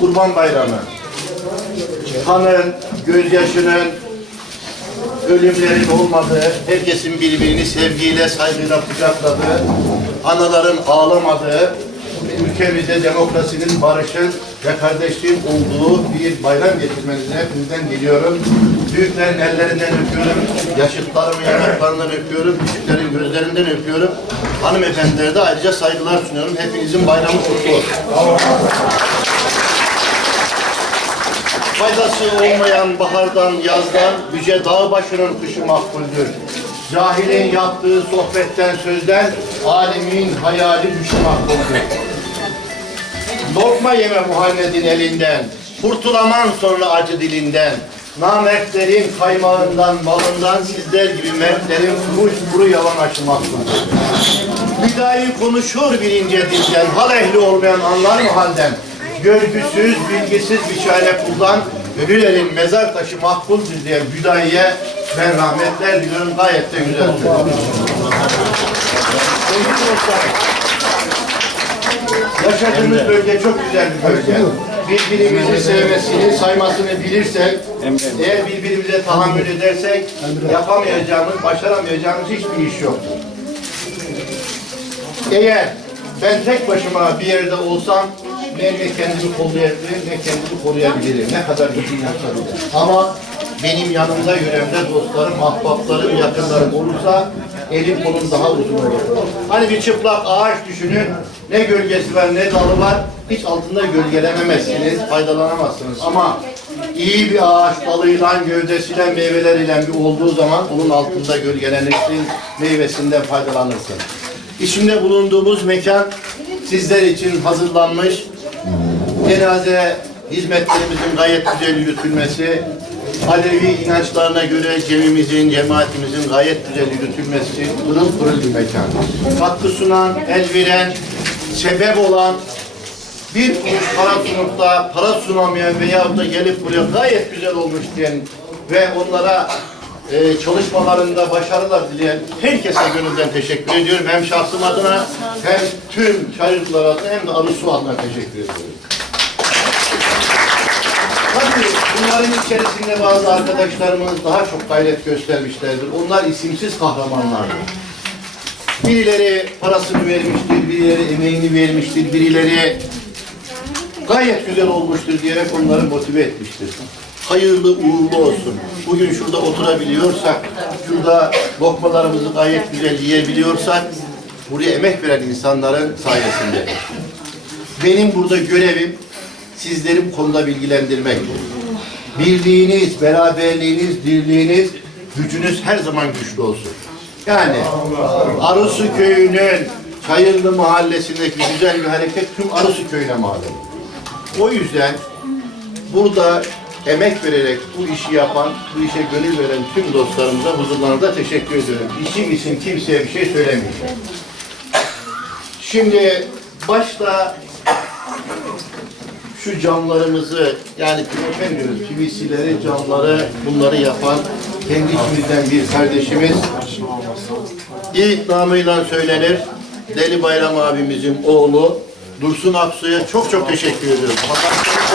Kurban Bayramı. Kanın, gözyaşının, ölümlerin olmadığı, herkesin birbirini sevgiyle, saygıyla kucakladığı, anaların ağlamadığı, ülkemizde demokrasinin, barışın ve kardeşliğin olduğu bir bayram getirmenizi hepinizden diliyorum. Büyüklerin ellerinden öpüyorum, yaşıtlarımın yanaklarından öpüyorum, küçüklerin gözlerinden öpüyorum. Hanımefendilere de ayrıca saygılar sunuyorum. Hepinizin bayramı kutlu olsun. Faydası olmayan bahardan, yazdan, yüce dağ başının kışı makbuldür. Cahilin yaptığı sohbetten, sözden, alimin hayali düşü makbuldür. Lokma yeme Muhammed'in elinden, kurtulaman sonra acı dilinden. Namertlerin kaymağından, malından sizler gibi mertlerin kuruş kuru yalan aşımaktadır. Hüdayi konuşur bir dilden, hal ehli olmayan anlar mı halden? Görgüsüz, bilgisiz bir çare kuldan, ölülerin mezar taşı mahfuldür diye Hüdayi'ye ben rahmetler diliyorum. Gayet de güzel Yaşadığımız bölge çok güzel bir bölge. Birbirimizi sevmesini, saymasını bilirsek, eğer birbirimize tahammül edersek, yapamayacağımız, başaramayacağımız hiçbir iş yoktur. Eğer ben tek başıma bir yerde olsam, ne, ne kendimi kollayabilirim, ne kendimi koruyabilirim. Ne kadar gücüm olsa bile. Ama benim yanımda, yüreğimde dostlarım, ahbaplarım, yakınlarım olursa elim kolum daha uzun olur. Hani bir çıplak ağaç düşünün, ne gölgesi var, ne dalı var, hiç altında gölgelenemezsiniz, faydalanamazsınız. Ama iyi bir ağaç dalıyla, gövdesiyle, meyveleriyle bir olduğu zaman onun altında gölgelenirsin, meyvesinden faydalanırsın. İçinde bulunduğumuz mekan sizler için hazırlanmış. Cenaze hizmetlerimizin gayet güzel yürütülmesi, Alevi inançlarına göre cemimizin, cemaatimizin gayet güzel yürütülmesi pırıl pırıl bir mekan. Katkı sunan, el veren, sebep olan, bir para sunup da para sunamayan veyahut da gelip buraya gayet güzel olmuş diyen ve onlara e, çalışmalarında başarılar dileyen herkese gönülden teşekkür ediyorum. Hem şahsım adına hem tüm çayırlılar adına hem de Arısu adına teşekkür ediyorum. Tabii bunların içerisinde bazı arkadaşlarımız daha çok gayret göstermişlerdir. Onlar isimsiz kahramanlardır. Birileri parasını vermiştir, birileri emeğini vermiştir, birileri gayet güzel olmuştur diyerek onları motive etmiştir. Hayırlı uğurlu olsun. Bugün şurada oturabiliyorsak, şurada lokmalarımızı gayet güzel yiyebiliyorsak, buraya emek veren insanların sayesinde. Benim burada görevim sizleri bu konuda bilgilendirmek. Birliğiniz, beraberliğiniz, dirliğiniz, gücünüz her zaman güçlü olsun. Yani Arısu köyünün Çayırlı mahallesindeki güzel bir hareket tüm Arısu köyüne malum. O yüzden burada emek vererek bu işi yapan, bu işe gönül veren tüm dostlarımıza, huzurlarınıza teşekkür ediyorum. İşim için kimseye bir şey söylemeyeceğim. Şimdi başta şu camlarımızı yani pimapen diyoruz, PVC'leri, camları, bunları yapan kendi içimizden bir kardeşimiz ilk namıyla söylenir. Deli Bayram abimizin oğlu Dursun Aksu'ya çok çok teşekkür ediyorum. Allah